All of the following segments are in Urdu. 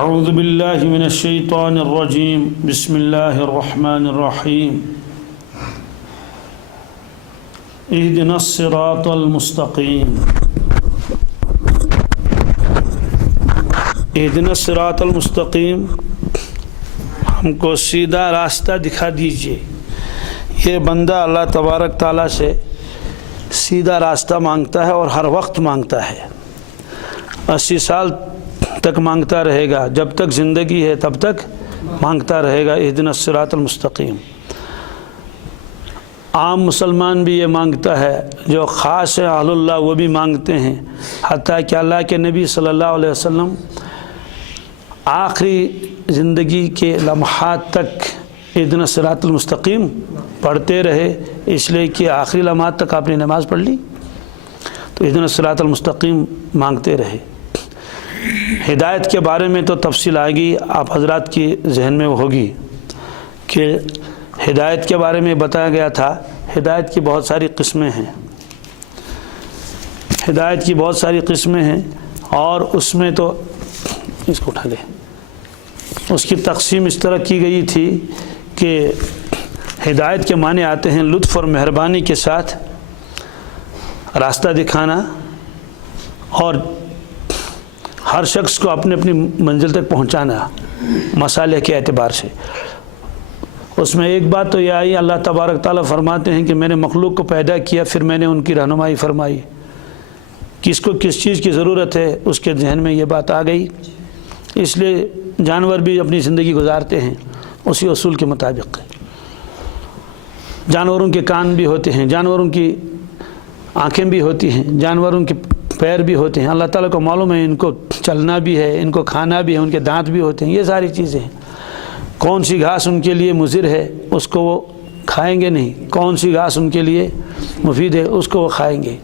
اعوذ باللہ من الشیطان الرجیم بسم اللہ الرحمن الرحیم اہدنا الصراط المستقیم اہدنا الصراط المستقیم، ہم کو سیدھا راستہ دکھا دیجئے۔ یہ بندہ اللہ تبارک تعالیٰ سے سیدھا راستہ مانگتا ہے اور ہر وقت مانگتا ہے، 80 سال تک مانگتا رہے گا، جب تک زندگی ہے تب تک مانگتا رہے گا اہدنا الصراط المستقیم۔ عام مسلمان بھی یہ مانگتا ہے، جو خاص اہل اللہ وہ بھی مانگتے ہیں، حتیٰ کہ اللہ کے نبی صلی اللہ علیہ وسلم آخری زندگی کے لمحات تک اہدنا الصراط المستقیم پڑھتے رہے، اس لیے کہ آخری لمحات تک آپ نے نماز پڑھ لی تو اہدنا الصراط المستقیم مانگتے رہے۔ ہدایت کے بارے میں تو تفصیل آئے گی، آپ حضرات کی ذہن میں ہوگی کہ ہدایت کے بارے میں بتایا گیا تھا، ہدایت کی بہت ساری قسمیں ہیں، ہدایت کی بہت ساری قسمیں ہیں، اور اس میں تو اس کو اٹھا لے، اس کی تقسیم اس طرح کی گئی تھی کہ ہدایت کے معنی آتے ہیں لطف اور مہربانی کے ساتھ راستہ دکھانا، اور ہر شخص کو اپنی اپنی منزل تک پہنچانا مصالح کے اعتبار سے۔ اس میں ایک بات تو یہ آئی، اللہ تبارک تعالیٰ فرماتے ہیں کہ میں نے مخلوق کو پیدا کیا، پھر میں نے ان کی رہنمائی فرمائی، کس کو کس چیز کی ضرورت ہے اس کے ذہن میں یہ بات آ گئی، اس لیے جانور بھی اپنی زندگی گزارتے ہیں اسی اصول کے مطابق۔ جانوروں کے کان بھی ہوتے ہیں، جانوروں کی آنکھیں بھی ہوتی ہیں، جانوروں کے پیر بھی ہوتے ہیں، اللہ تعالیٰ کو معلوم ہے ان کو چلنا بھی ہے، ان کو کھانا بھی ہے، ان کے دانت بھی ہوتے ہیں، یہ ساری چیزیں ہیں۔ کون سی گھاس ان کے لیے مضر ہے اس کو وہ کھائیں گے نہیں، کون سی گھاس ان کے لیے مفید ہے اس کو وہ کھائیں گے،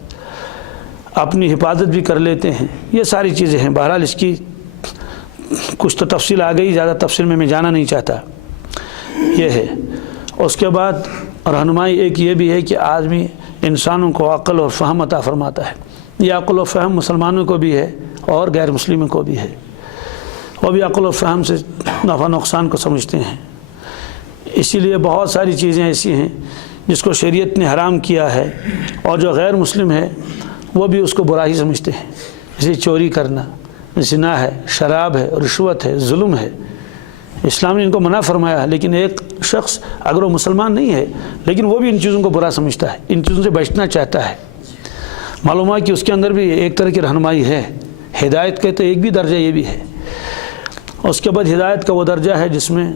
اپنی حفاظت بھی کر لیتے ہیں، یہ ساری چیزیں ہیں۔ بہرحال اس کی کچھ تو تفصیل آ گئی، زیادہ تفصیل میں جانا نہیں چاہتا، یہ ہے۔ اس کے بعد رہنمائی ایک یہ بھی ہے کہ آدمی انسانوں کو عقل اور فہم عطا فرماتا ہے، یہ عقل و فہم مسلمانوں کو بھی ہے اور غیر مسلموں کو بھی ہے، وہ بھی عقل و فہم سے نفع نقصان کو سمجھتے ہیں۔ اسی لیے بہت ساری چیزیں ایسی ہیں جس کو شریعت نے حرام کیا ہے، اور جو غیر مسلم ہے وہ بھی اس کو برائی سمجھتے ہیں، جیسے چوری کرنا، زنا ہے، شراب ہے، رشوت ہے، ظلم ہے، اسلام نے ان کو منع فرمایا ہے۔ لیکن ایک شخص اگر وہ مسلمان نہیں ہے لیکن وہ بھی ان چیزوں کو برا سمجھتا ہے، ان چیزوں سے بچنا چاہتا ہے، معلوم ہے کہ اس کے اندر بھی ایک طرح کی رہنمائی ہے۔ ہدایت کے تو ایک بھی درجہ یہ بھی ہے۔ اس کے بعد ہدایت کا وہ درجہ ہے جس میں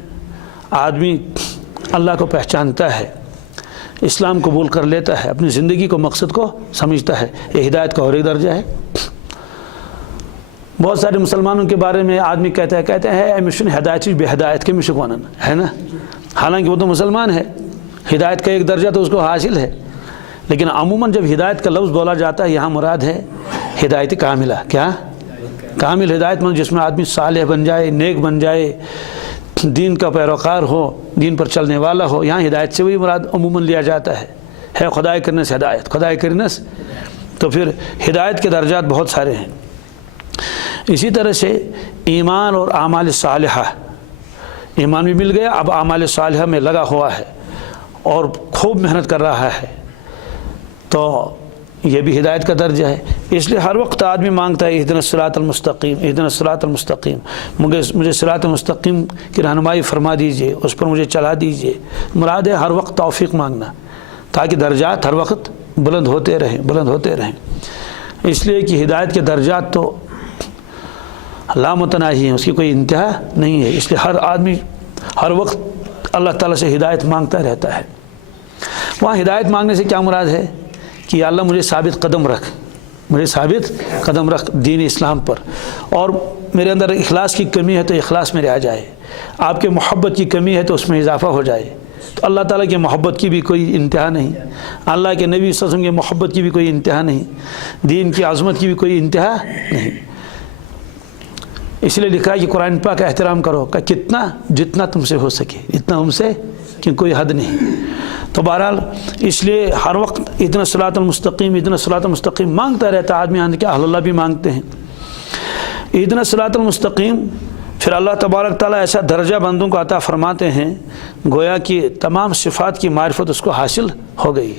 آدمی اللہ کو پہچانتا ہے، اسلام قبول کر لیتا ہے، اپنی زندگی کو مقصد کو سمجھتا ہے، یہ ہدایت کا اور ایک درجہ ہے۔ بہت سارے مسلمانوں کے بارے میں آدمی کہتے ہیں اے مشن ہدایت بے ہدایت کے مشک ونن ہے نا، حالانکہ وہ تو مسلمان ہے، ہدایت کا ایک درجہ تو اس کو حاصل ہے، لیکن عموماً جب ہدایت کا لفظ بولا جاتا ہے یہاں مراد ہے ہدایت کاملہ، کیا کامل ہدایت مند، جس میں آدمی صالح بن جائے، نیک بن جائے، دین کا پیروکار ہو، دین پر چلنے والا ہو۔ یہاں ہدایت سے وہی مراد عموماً لیا جاتا ہے خدائے کرنے سے ہدایت، خدائے کرنے سے، تو پھر ہدایت کے درجات بہت سارے ہیں۔ اسی طرح سے ایمان اور اعمال صالحہ، ایمان بھی مل گیا، اب اعمال صالحہ میں لگا ہوا ہے اور خوب محنت کر رہا ہے، تو یہ بھی ہدایت کا درجہ ہے۔ اس لیے ہر وقت آدمی مانگتا ہے اہدنا الصراط المستقیم، اہدنا الصراط المستقیم، مجھے صراط المستقیم کی رہنمائی فرما دیجئے، اس پر مجھے چلا دیجئے۔ مراد ہے ہر وقت توفیق مانگنا، تاکہ درجات ہر وقت بلند ہوتے رہیں، بلند ہوتے رہیں۔ اس لیے کہ ہدایت کے درجات تو لامتناہی ہیں، اس کی کوئی انتہا نہیں ہے، اس لیے ہر آدمی ہر وقت اللہ تعالیٰ سے ہدایت مانگتا رہتا ہے۔ وہاں ہدایت مانگنے سے کیا مراد ہے کہ یا اللہ مجھے ثابت قدم رکھ، مجھے ثابت قدم رکھ دین اسلام پر، اور میرے اندر اخلاص کی کمی ہے تو اخلاص میرے آ جائے، آپ کے محبت کی کمی ہے تو اس میں اضافہ ہو جائے۔ تو اللہ تعالیٰ کی محبت کی بھی کوئی انتہا نہیں، اللہ کے نبی صلی اللہ علیہ وسلم کی محبت کی بھی کوئی انتہا نہیں، دین کی عظمت کی بھی کوئی انتہا نہیں۔ اس لیے لکھا ہے کہ قرآن پاک کا احترام کرو، کہ کتنا جتنا تم سے ہو سکے، اتنا ہم سے کہ کوئی حد نہیں۔ تو بہرحال اس لیے ہر وقت اہدنا الصراط المستقیم، اہدنا الصراط المستقیم مانگتا رہتا آدمی، آنے کے اہل اللہ بھی مانگتے ہیں۔ اہدنا الصراط المستقیم پھر اللہ تبارک تعالیٰ ایسا درجہ بندوں کو عطا فرماتے ہیں گویا کہ تمام صفات کی معرفت اس کو حاصل ہو گئی.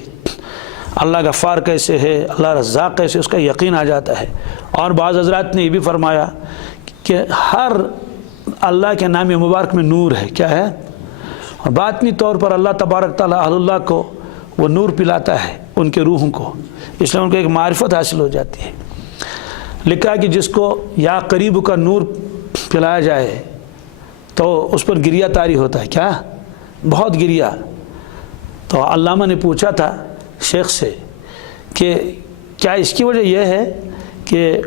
اللہ غفار کیسے ہے، اللہ رزاق کیسے، اس کا یقین آ جاتا ہے. اور بعض حضرات نے یہ بھی فرمایا کہ ہر اللہ کے نام مبارک میں نور ہے. کیا ہے؟ اور باطنی طور پر اللہ تبارک تعالیٰ اہل اللہ کو وہ نور پلاتا ہے ان کے روحوں کو، اس لیے ان کو ایک معرفت حاصل ہو جاتی ہے. لکھا ہے کہ جس کو یا قریب کا نور پلایا جائے تو اس پر گریہ طاری ہوتا ہے. کیا؟ بہت گریہ. تو علامہ نے پوچھا تھا شیخ سے کہ کیا اس کی وجہ یہ ہے کہ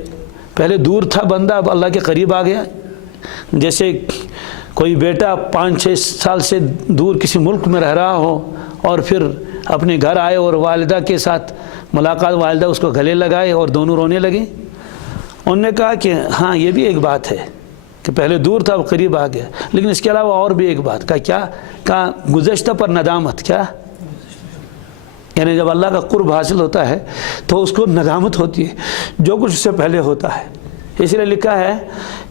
پہلے دور تھا بندہ، اب اللہ کے قریب آ گیا؟ جیسے کوئی بیٹا 5-6 سال سے دور کسی ملک میں رہ رہا ہو اور پھر اپنے گھر آئے اور والدہ کے ساتھ ملاقات، والدہ اس کو گلے لگائے اور دونوں رونے لگے. انہوں نے کہا کہ ہاں یہ بھی ایک بات ہے کہ پہلے دور تھا اب قریب آ گیا، لیکن اس کے علاوہ اور بھی ایک بات. کہا گزشتہ پر ندامت. کیا؟ یعنی جب اللہ کا قرب حاصل ہوتا ہے تو اس کو ندامت ہوتی ہے جو کچھ اس سے پہلے ہوتا ہے. اس لیے لکھا ہے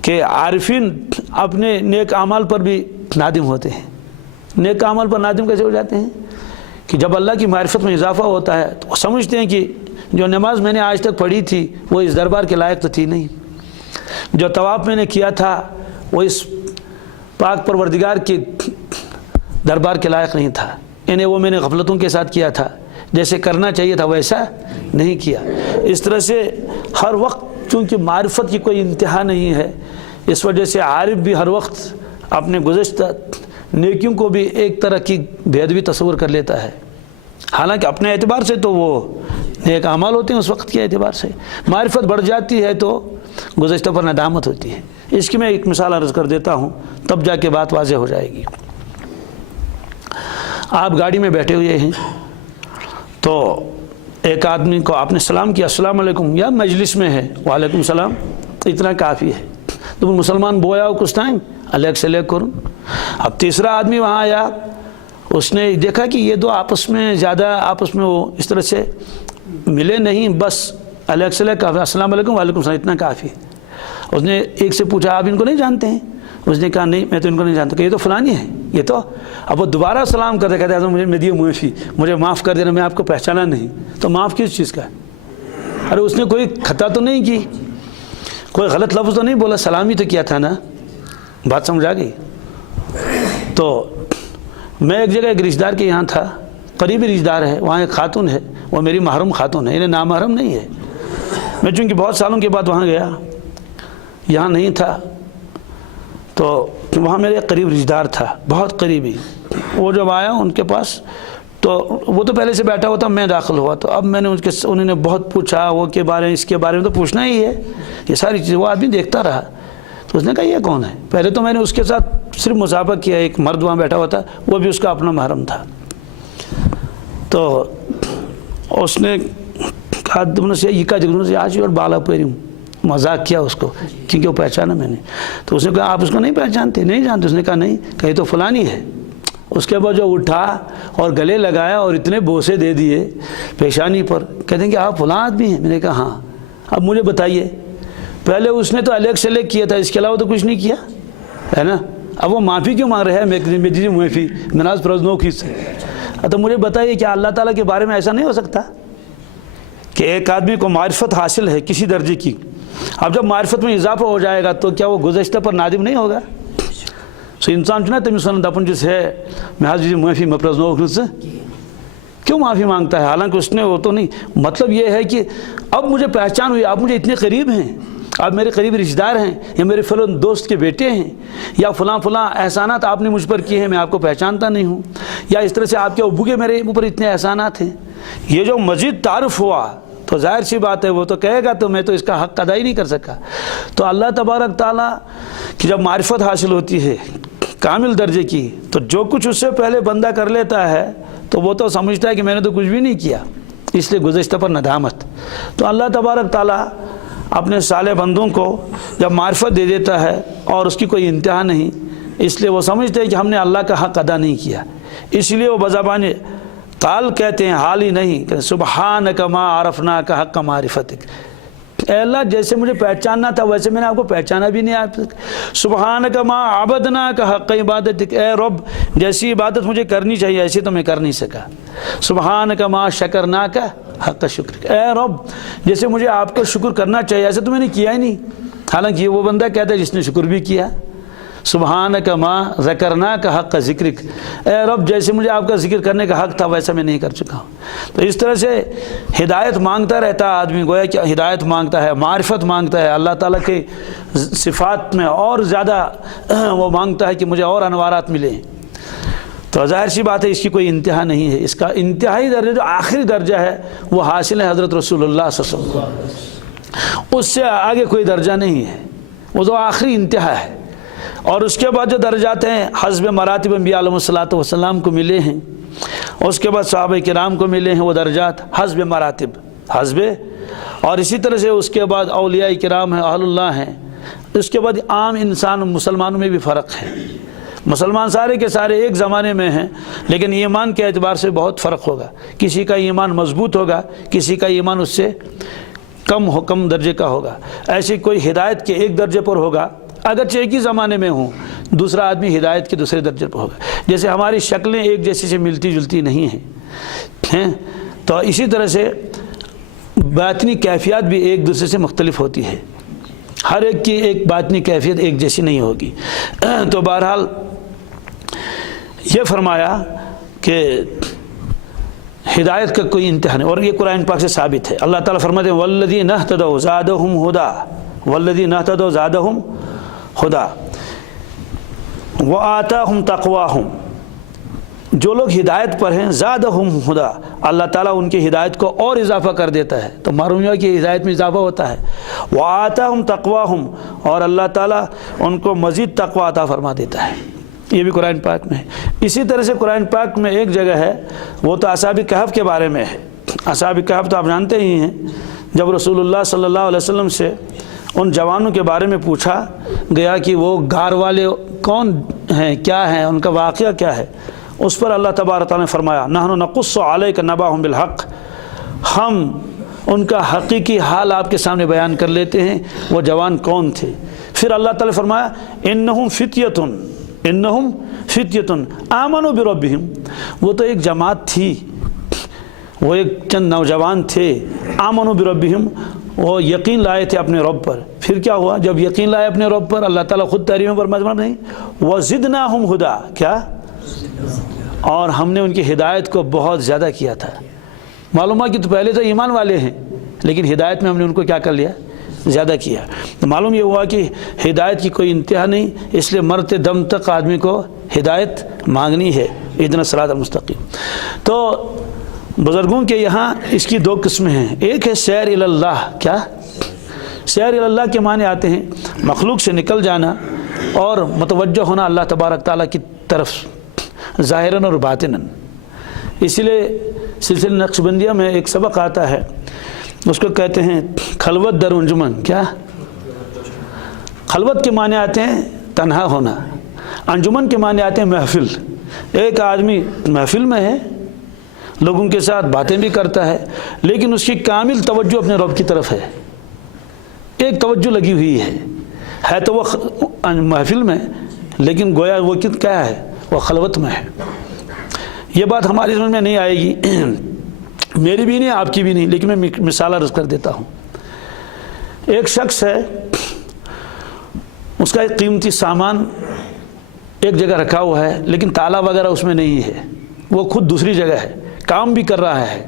کہ عارفین اپنے نیک اعمال پر بھی نادم ہوتے ہیں. نیک اعمال پر نادم کیسے ہو جاتے ہیں؟ کہ جب اللہ کی معرفت میں اضافہ ہوتا ہے تو وہ سمجھتے ہیں کہ جو نماز میں نے آج تک پڑھی تھی وہ اس دربار کے لائق تو تھی نہیں، جو طواف میں نے کیا تھا وہ اس پاک پروردگار کے دربار کے لائق نہیں تھا، یعنی وہ میں نے غفلتوں کے ساتھ کیا تھا، جیسے کرنا چاہیے تھا ویسا نہیں کیا. اس طرح سے ہر وقت چونکہ معرفت کی کوئی انتہا نہیں ہے، اس وجہ سے عارف بھی ہر وقت اپنے گزشتہ نیکیوں کو بھی ایک طرح کی بےدبی تصور کر لیتا ہے. حالانکہ اپنے اعتبار سے تو وہ نیک اعمال ہوتے ہیں، اس وقت کے اعتبار سے معرفت بڑھ جاتی ہے تو گزشتہ پر ندامت ہوتی ہے. اس کی میں ایک مثال عرض کر دیتا ہوں تب جا کے بات واضح ہو جائے گی. آپ گاڑی میں بیٹھے ہوئے ہیں تو ایک آدمی کو آپ نے سلام کیا السلام علیکم، یا مجلس میں ہے وعلیکم السلام، اتنا کافی ہے. تو مسلمان بویا کچھ ٹائم علیک سے لیک کروں. اب تیسرا آدمی وہاں آیا، اس نے دیکھا کہ یہ دو آپس میں زیادہ وہ اس طرح سے ملے نہیں، بس علیک سے لیک السلام علیکم وعلیکم السلام اتنا کافی ہے. اس نے ایک سے پوچھا آپ ان کو نہیں جانتے ہیں؟ اس نے کہا نہیں میں تو ان کو نہیں جانتا. کہ یہ تو فلانی ہے یہ تو. اب وہ دوبارہ سلام کرتے کہتے ہیں مجھے معافی، مجھے معاف کر دینا، میں آپ کو پہچانا نہیں. تو معاف کس چیز کا ہے؟ ارے اس نے کوئی خطا تو نہیں کی، کوئی غلط لفظ تو نہیں بولا، سلامی تو کیا تھا نا. بات سمجھ آ گئی؟ تو میں ایک جگہ ایک رشتہ دار کے یہاں تھا، قریبی رشتہ دار ہے، وہاں ایک خاتون ہے، وہ میری محرم خاتون ہے، انہیں نامحرم نہیں ہے. میں چونکہ بہت سالوں کے بعد وہاں گیا، یہاں نہیں تھا، تو وہاں میرے ایک قریب رشتہ دار تھا بہت قریبی. وہ جب آیا ان کے پاس تو وہ تو پہلے سے بیٹھا ہوا تھا، میں داخل ہوا تو اب میں نے انہوں نے بہت پوچھا وہ کے بارے میں، اس کے بارے میں تو پوچھنا ہی ہے، یہ ساری چیزیں. وہ آدمی دیکھتا رہا تو اس نے کہا یہ کون ہے؟ پہلے تو میں نے اس کے ساتھ صرف مسابقہ کیا، ایک مرد وہاں بیٹھا ہوا تھا، وہ بھی اس کا اپنا محرم تھا. تو اس نے کہا یہ کا جگہ آج اور بالا پیری ہوں، مذاق کیا اس کو کیونکہ وہ پہچانا میں نے. تو اس نے کہا آپ اس کو نہیں پہچانتے؟ نہیں جانتے. اس نے کہا نہیں. کہ یہ تو فلانی ہے. اس کے بعد جو اٹھا اور گلے لگایا اور اتنے بوسے دے دیے پیشانی پر، کہتے ہیں کہ آپ فلاں آدمی ہیں. میں نے کہا ہاں. اب مجھے بتائیے، پہلے اس نے تو الیک سے لیک کیا تھا، اس کے علاوہ تو کچھ نہیں کیا ہے نا. اب وہ معافی کیوں مانگ رہے ہیں؟ میری معافی مناز پرزنو کی سے. تو مجھے بتائیے کیا اللہ تعالیٰ کے بارے میں ایسا نہیں ہو سکتا کہ ایک آدمی کو معرفت حاصل ہے کسی درجے کی، اب جب معرفت میں اضافہ ہو جائے گا تو کیا وہ گزشتہ پر نادم نہیں ہوگا؟ سو انسان چنا تمہیں دپن جس ہے میں حاضر معافی میں پرزنو سے کیوں معافی مانگتا ہے؟ حالانکہ اس نے وہ تو نہیں. مطلب یہ ہے کہ اب مجھے پہچان ہوئی، آپ مجھے اتنے قریب ہیں، آپ میرے قریبی رشتہ دار ہیں، یا میرے فلاں دوست کے بیٹے ہیں، یا فلاں احسانات آپ نے مجھ پر کیے ہیں، میں آپ کو پہچانتا نہیں ہوں، یا اس طرح سے آپ کے ابو کے میرے اوپر اتنے احسانات ہیں. یہ جو مزید تعارف ہوا تو ظاہر سی بات ہے وہ تو کہے گا تو میں تو اس کا حق ادا ہی نہیں کر سکا. تو اللہ تبارک تعالیٰ کی جب معرفت حاصل ہوتی ہے کامل درجے کی تو جو کچھ اس سے پہلے بندہ کر لیتا ہے تو وہ تو سمجھتا ہے کہ میں نے تو کچھ بھی نہیں کیا، اس لیے گزشتہ پر ندامت. تو اللہ تبارک تعالیٰ اپنے صالح بندوں کو جب معرفت دے دیتا ہے اور اس کی کوئی انتہا نہیں، اس لیے وہ سمجھتے ہیں کہ ہم نے اللہ کا حق ادا نہیں کیا، اس لیے وہ بزبان قال کہتے ہیں، حال ہی نہیں کہ سبحانک ما عرفناک حق معرفتک. اے اللہ جیسے مجھے پہچاننا تھا ویسے میں نے آپ کو پہچانا بھی نہیں آپ تک۔ سبحانک ما عبدناک حق عبادتک، اے رب جیسی عبادت مجھے کرنی چاہیے ایسی تو میں کر نہیں سکا۔ سبحانک ما شکرناک حق شکرک، اے رب جیسے مجھے آپ کا شکر کرنا چاہیے ایسے تو میں نے کیا ہی نہیں، حالانکہ یہ وہ بندہ کہتا ہے جس نے شکر بھی کیا۔ سبحانک ما ذکرناک حق ذکرک، اے رب جیسے مجھے آپ کا ذکر کرنے کا حق تھا ویسا میں نہیں کر چکا ہوں۔ تو اس طرح سے ہدایت مانگتا رہتا ہے آدمی، گویا کہ ہدایت مانگتا ہے، معرفت مانگتا ہے، اللہ تعالیٰ کے صفات میں اور زیادہ وہ مانگتا ہے کہ مجھے اور انوارات ملیں۔ تو ظاہر سی بات ہے اس کی کوئی انتہا نہیں ہے، اس کا انتہائی درجہ جو آخری درجہ ہے وہ حاصل ہے حضرت رسول اللہ صلی اللہ علیہ وسلم، اس سے آگے کوئی درجہ نہیں ہے، وہ تو آخری انتہا ہے۔ اور اس کے بعد جو درجات ہیں حسب مراتب انبیاء علیہ الصلوۃ والسلام کو ملے ہیں، اس کے بعد صحابہ کرام کو ملے ہیں وہ درجات حسب مراتب، حسب، اور اسی طرح سے اس کے بعد اولیاء کرام ہیں، اہل اللہ ہیں، اس کے بعد عام انسان مسلمانوں میں بھی فرق ہے۔ مسلمان سارے کے سارے ایک زمانے میں ہیں لیکن ایمان کے اعتبار سے بہت فرق ہوگا، کسی کا ایمان مضبوط ہوگا، کسی کا ایمان اس سے کم درجے کا ہوگا۔ ایسی کوئی ہدایت کے ایک درجے پر ہوگا اگرچہ ایک ہی زمانے میں ہوں، دوسرا آدمی ہدایت کے دوسرے درجے پر ہوگا۔ جیسے ہماری شکلیں ایک جیسی سے ملتی جلتی نہیں ہیں، تو اسی طرح سے باطنی کیفیات بھی ایک دوسرے سے مختلف ہوتی ہے، ہر ایک کی ایک باطنی کیفیت ایک جیسی نہیں ہوگی۔ تو بہرحال یہ فرمایا کہ ہدایت کا کوئی انتہا نہیں، اور یہ قرآن پاک سے ثابت ہے۔ اللہ تعالیٰ فرماتے ہیں والذین اہتدوا زادہم ہدا، والذین اہتدوا زادہم ہدا وآتاہم تقواہم، جو لوگ ہدایت پر ہیں زادہم ہدا، اللہ تعالیٰ ان کی ہدایت کو اور اضافہ کر دیتا ہے، تو معلوم ہوا کہ ہدایت میں اضافہ ہوتا ہے۔ وآتاہم تقواہم، اور اللہ تعالیٰ ان کو مزید تقوی عطا فرما دیتا ہے، یہ بھی قرآن پاک میں ہے۔ اسی طرح سے قرآن پاک میں ایک جگہ ہے وہ تو اصحاب کہف کے بارے میں ہے۔ اصحاب کہف تو آپ جانتے ہی ہیں، جب رسول اللہ صلی اللہ علیہ وسلم سے ان جوانوں کے بارے میں پوچھا گیا کہ وہ غار والے کون ہیں، کیا ہیں، ان کا واقعہ کیا ہے، اس پر اللہ تبارک تعالیٰ نے فرمایا نحن نقص علیک نبأہم بالحق، ہم ان کا حقیقی حال آپ کے سامنے بیان کر لیتے ہیں وہ جوان کون تھے۔ پھر اللہ تعالیٰ نے فرمایا انہم فتیۃ آمنوا بربہم، وہ تو ایک جماعت تھی، وہ ایک چند نوجوان تھے، آمنوا بربہم، وہ یقین لائے تھے اپنے رب پر۔ پھر کیا ہوا جب یقین لائے اپنے رب پر، اللہ تعالیٰ خود تعریفوں پر مجمع نہیں، وزدناہم ہدا، کیا، اور ہم نے ان کی ہدایت کو بہت زیادہ کیا تھا۔ معلوم ہے کہ تو پہلے تو ایمان والے ہیں لیکن ہدایت میں ہم نے ان کو کیا کر لیا، زیادہ کیا۔ تو معلوم یہ ہوا کہ ہدایت کی کوئی انتہا نہیں، اس لیے مرتے دم تک آدمی کو ہدایت مانگنی ہے، اہدنا الصراط المستقیم۔ تو بزرگوں کے یہاں اس کی دو قسمیں ہیں، ایک ہے سیر الی اللہ، کیا، سیر الی اللہ کے معنی آتے ہیں مخلوق سے نکل جانا اور متوجہ ہونا اللہ تبارک تعالیٰ کی طرف ظاہراً اور باطناً۔ اسی لیے سلسلہ نقشبندیہ میں ایک سبق آتا ہے، اس کو کہتے ہیں خلوت در انجمن، کیا، خلوت کے معنی آتے ہیں تنہا ہونا، انجمن کے معنی آتے ہیں محفل۔ ایک آدمی محفل میں ہے، لوگوں کے ساتھ باتیں بھی کرتا ہے لیکن اس کی کامل توجہ اپنے رب کی طرف ہے، ایک توجہ لگی ہوئی ہے تو وہ محفل میں لیکن گویا وہ کیا ہے، وہ خلوت میں ہے۔ یہ بات ہماری سمجھ میں نہیں آئے گی، میری بھی نہیں، آپ کی بھی نہیں، لیکن میں مثال عرض کر دیتا ہوں۔ ایک شخص ہے، اس کا ایک قیمتی سامان ایک جگہ رکھا ہوا ہے لیکن تالا وغیرہ اس میں نہیں ہے، وہ خود دوسری جگہ ہے، کام بھی کر رہا ہے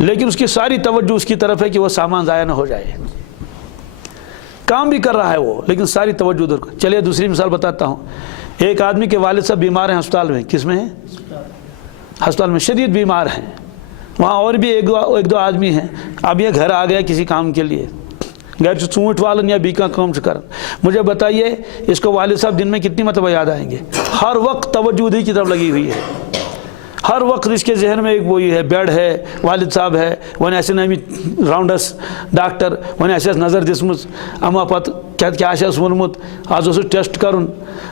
لیکن اس کی ساری توجہ اس کی طرف ہے کہ وہ سامان ضائع نہ ہو جائے، کام بھی کر رہا ہے وہ لیکن ساری توجہ ادھر۔ چلیے دوسری مثال بتاتا ہوں، ایک آدمی کے والد صاحب بیمار ہیں ہسپتال میں، کس میں ہیں، ہسپتال میں شدید بیمار ہیں، وہاں اور بھی ایک دو آدمی ہیں، اب یہ گھر آ گیا کسی کام کے لیے، گھر سے چونٹ والن یا بیکا کام کر، مجھے بتائیے اس کو والد صاحب دن میں کتنی مرتبہ یاد آئیں گے؟ ہر وقت توجہ ادھر کی طرف لگی ہوئی ہے، ہر وقت اس کے ذہن میں ایک وہی ہے، بیڈ ہے، والد صاحب ہے، ون ایسے نمی راؤنڈس ڈاکٹر ون ایسے نظر دسمت اما پت کیا ونمت آج اس ٹیسٹ کرن،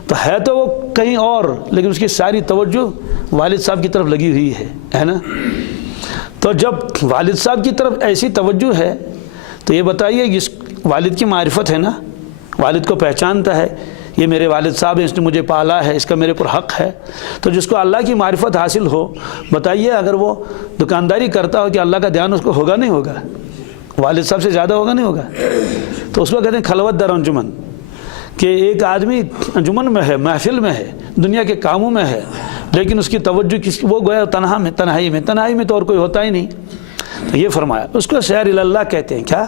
تو ہے تو وہ کہیں اور لیکن اس کی ساری توجہ والد صاحب کی طرف لگی ہوئی ہے نا۔ تو جب والد صاحب کی طرف ایسی توجہ ہے تو یہ بتائیے والد کی معرفت ہے نا، والد کو پہچانتا ہے، یہ میرے والد صاحب ہیں، اس نے مجھے پالا ہے، اس کا میرے پر حق ہے۔ تو جس کو اللہ کی معرفت حاصل ہو، بتائیے اگر وہ دکانداری کرتا ہو کہ اللہ کا دھیان اس کو ہوگا نہیں ہوگا؟ والد صاحب سے زیادہ ہوگا نہیں ہوگا؟ تو اس کو کہتے ہیں خلوت در انجمن، کہ ایک آدمی انجمن میں ہے، محفل میں ہے، دنیا کے کاموں میں ہے، لیکن اس کی توجہ وہ گویا تنہائی میں تو اور کوئی ہوتا ہی نہیں۔ تو یہ فرمایا، اس کو سیر اللہ کہتے ہیں۔ کیا؟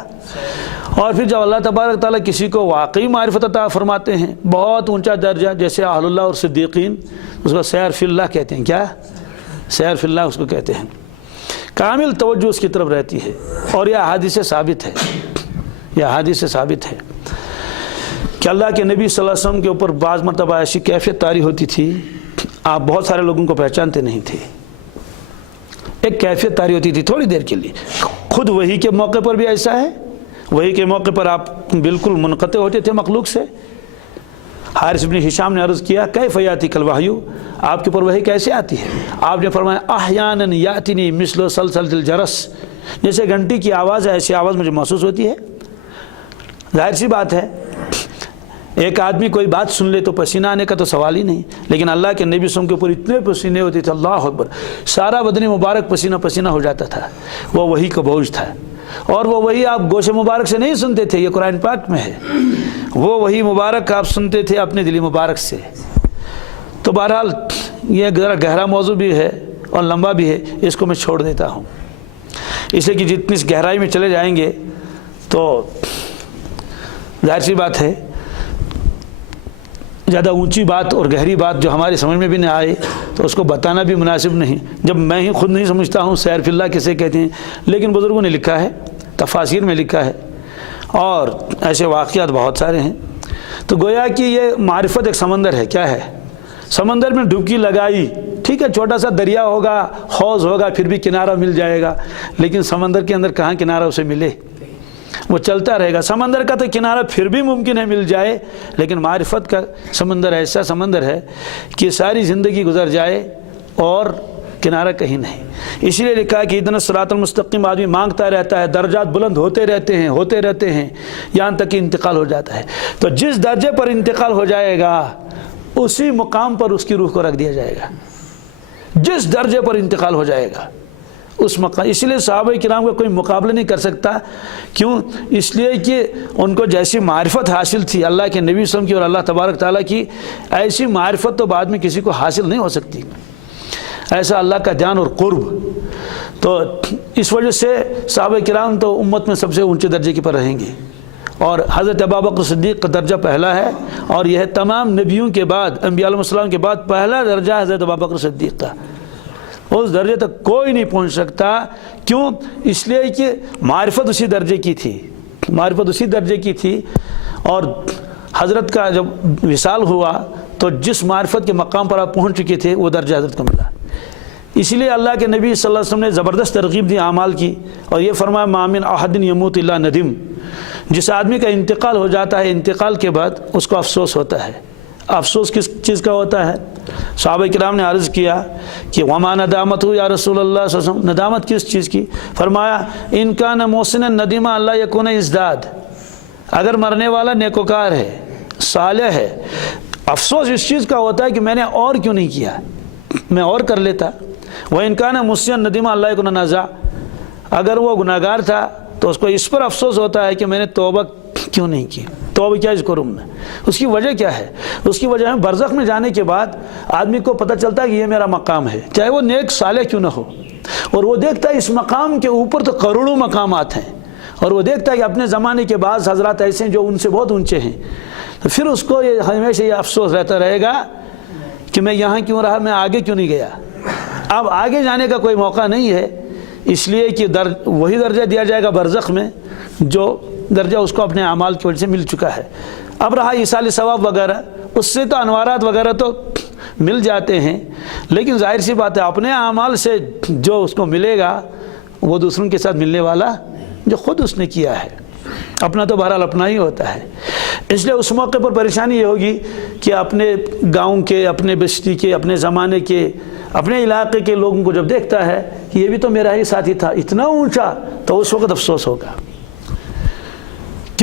اور پھر جب اللہ تبارک تعالیٰ کسی کو واقعی معرفت عطا فرماتے ہیں، بہت اونچا درجہ، جیسے اہل اللہ اور صدیقین، اس کو سیر فی اللہ کہتے ہیں۔ کیا؟ سیر فی اللہ اس کو کہتے ہیں۔ کامل توجہ اس کی طرف رہتی ہے، اور یہ احادیث سے ثابت ہے، یہ احادیث سے ثابت ہے کہ اللہ کے نبی صلی اللہ علیہ وسلم کے اوپر بعض مرتبہ ایسی کیفیت طاری ہوتی تھی، آپ بہت سارے لوگوں کو پہچانتے نہیں تھے۔ ایک کیفیت طاری ہوتی تھی تھوڑی دیر کے لیے، خود وحی کے موقع پر بھی ایسا ہے، وحی کے موقع پر آپ بالکل منقطع ہوتے تھے مخلوق سے۔ حارث بن ہشام نے عرض کیا، کیف یاتیک الوحی، آپ کے اوپر وحی کیسے آتی ہے؟ آپ نے فرمایا، احیانا یاتنی مثل سلسلۃ الجرس، جیسے گھنٹی کی آواز ہے ایسی آواز مجھے محسوس ہوتی ہے۔ ظاہر سی بات ہے، ایک آدمی کوئی بات سن لے تو پسینہ آنے کا تو سوال ہی نہیں، لیکن اللہ کے نبی صلی اللہ علیہ وسلم کے اوپر اتنے پسینے ہوتے تھے، اللہ اکبر، سارا بدن مبارک پسینہ پسینہ ہو جاتا تھا۔ وہ وحی کا بوجھ تھا، اور وہ وحی آپ گوش مبارک سے نہیں سنتے تھے، یہ قرآن پاک میں ہے، وہ وحی مبارک آپ سنتے تھے اپنے دل مبارک سے۔ تو بہرحال یہ گہرا موضوع بھی ہے اور لمبا بھی ہے، اس کو میں چھوڑ دیتا ہوں، اس لیے کہ جتنی اس گہرائی میں چلے جائیں گے تو ظاہر سی بات ہے زیادہ اونچی بات اور گہری بات جو ہماری سمجھ میں بھی نہ آئے تو اس کو بتانا بھی مناسب نہیں، جب میں ہی خود نہیں سمجھتا ہوں سیر فی اللہ کسے کہتے ہیں، لیکن بزرگوں نے لکھا ہے، تفاسیر میں لکھا ہے، اور ایسے واقعات بہت سارے ہیں۔ تو گویا کہ یہ معرفت ایک سمندر ہے۔ کیا ہے؟ سمندر میں ڈبکی لگائی، ٹھیک ہے، چھوٹا سا دریا ہوگا، حوض ہوگا، پھر بھی کنارہ مل جائے گا، لیکن سمندر کے اندر کہاں کنارہ اسے ملے؟ وہ چلتا رہے گا۔ سمندر کا تو کنارہ پھر بھی ممکن ہے مل جائے، لیکن معرفت کا سمندر ایسا سمندر ہے کہ ساری زندگی گزر جائے اور کنارہ کہیں نہیں۔ اسی لیے لکھا ہے کہ اہدنا الصراط المستقیم، آدمی مانگتا رہتا ہے، درجات بلند ہوتے رہتے ہیں یہاں تک کہ انتقال ہو جاتا ہے۔ تو جس درجے پر انتقال ہو جائے گا اسی مقام پر اس کی روح کو رکھ دیا جائے گا، جس درجے پر انتقال ہو جائے گا اس مقام۔ اس لیے صحابہ کرام کا کوئی مقابلہ نہیں کر سکتا۔ کیوں؟ اس لیے کہ ان کو جیسی معرفت حاصل تھی اللہ کے نبی صلی اللہ علیہ وسلم کی اور اللہ تبارک تعالیٰ کی، ایسی معرفت تو بعد میں کسی کو حاصل نہیں ہو سکتی، ایسا اللہ کا دھیان اور قرب۔ تو اس وجہ سے صحابہ کرام تو امت میں سب سے اونچے درجے کے پر رہیں گے، اور حضرت ابوبکر صدیق کا درجہ پہلا ہے، اور یہ تمام نبیوں کے بعد، انبیاء علیہ السلام کے بعد پہلا درجہ حضرت ابوبکر صدیق کا۔ اس درجے تک کوئی نہیں پہنچ سکتا۔ کیوں؟ اس لیے کہ معرفت اسی درجے کی تھی، معرفت اسی درجے کی تھی، اور حضرت کا جب وصال ہوا تو جس معرفت کے مقام پر آپ پہنچ چکے تھے وہ درجہ حضرت کو ملا۔ اسی لیے اللہ کے نبی صلی اللہ علیہ وسلم نے زبردست ترغیب دی اعمال کی، اور یہ فرمایا ما من احد یموت الا ندم، جس آدمی کا انتقال ہو جاتا ہے انتقال کے بعد اس کو افسوس ہوتا ہے۔ افسوس کس چیز کا ہوتا ہے؟ صحابہ کرام نے عرض کیا کہ وما ندامت یا رسول اللہ صلی اللہ علیہ وسلم، ندامت کس چیز کی؟ فرمایا ان کان محسنا ندیما اللہ یکون ازداد، اگر مرنے والا نیکوکار ہے، صالح ہے، افسوس اس چیز کا ہوتا ہے کہ میں نے اور کیوں نہیں کیا، میں اور کر لیتا۔ وان کان مسیئا ندیما اللہ یکون نازع، اگر وہ گناہگار تھا تو اس کو اس پر افسوس ہوتا ہے کہ میں نے توبہ کیوں نہیں کی، توبہ کیا اس کروں میں۔ اس کی وجہ کیا ہے؟ اس کی وجہ ہے برزخ میں جانے کے بعد آدمی کو پتہ چلتا ہے کہ یہ میرا مقام ہے، چاہے وہ نیک صالح کیوں نہ ہو، اور وہ دیکھتا ہے اس مقام کے اوپر تو کروڑوں مقامات ہیں، اور وہ دیکھتا ہے کہ اپنے زمانے کے بعض حضرات ایسے ہیں جو ان سے بہت اونچے ہیں، تو پھر اس کو یہ ہمیشہ یہ افسوس رہتا رہے گا کہ میں یہاں کیوں رہا، میں آگے کیوں نہیں گیا۔ اب آگے جانے کا کوئی موقع نہیں ہے، اس لیے کہ وہی درجہ دیا جائے گا برزخ میں جو درجہ اس کو اپنے اعمال کی وجہ سے مل چکا ہے۔ اب رہا ایصال ثواب وغیرہ، اس سے تو انوارات وغیرہ تو مل جاتے ہیں، لیکن ظاہر سی بات ہے اپنے اعمال سے جو اس کو ملے گا وہ دوسروں کے ساتھ ملنے والا جو خود اس نے کیا ہے، اپنا تو بہرحال اپنا ہی ہوتا ہے۔ اس لیے اس موقع پر پریشانی یہ ہوگی کہ اپنے گاؤں کے، اپنے بستی کے، اپنے زمانے کے، اپنے علاقے کے لوگوں کو جب دیکھتا ہے کہ یہ بھی تو میرا ہی ساتھی تھا اتنا اونچا، تو اس وقت افسوس ہوگا۔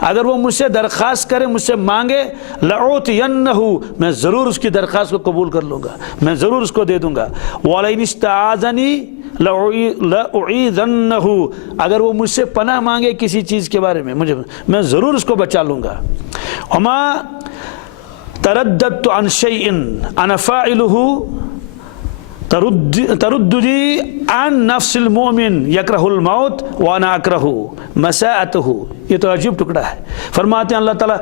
اگر وہ مجھ سے درخواست کرے، مجھ سے مانگے، لَأُعْطِيَنَّهُ، میں ضرور اس کی درخواست کو قبول کر لوں گا، میں ضرور اس کو دے دوں گا۔ وَلَئِنِ اسْتَعَاذَنِي لَأُعِيذَنَّهُ، اگر وہ مجھ سے پناہ مانگے کسی چیز کے بارے میں، میں ضرور اس کو بچا لوں گا۔ وَمَا تَرَدَّدْتُ عَنْ شَيْءٍ أَنَا فَاعِلُهُ ترددی عن نفس المؤمن یکرہ الموت وانا اکرہ مساءته۔ یہ تو عجیب ٹکڑا ہے۔ فرماتے ہیں اللہ تعالیٰ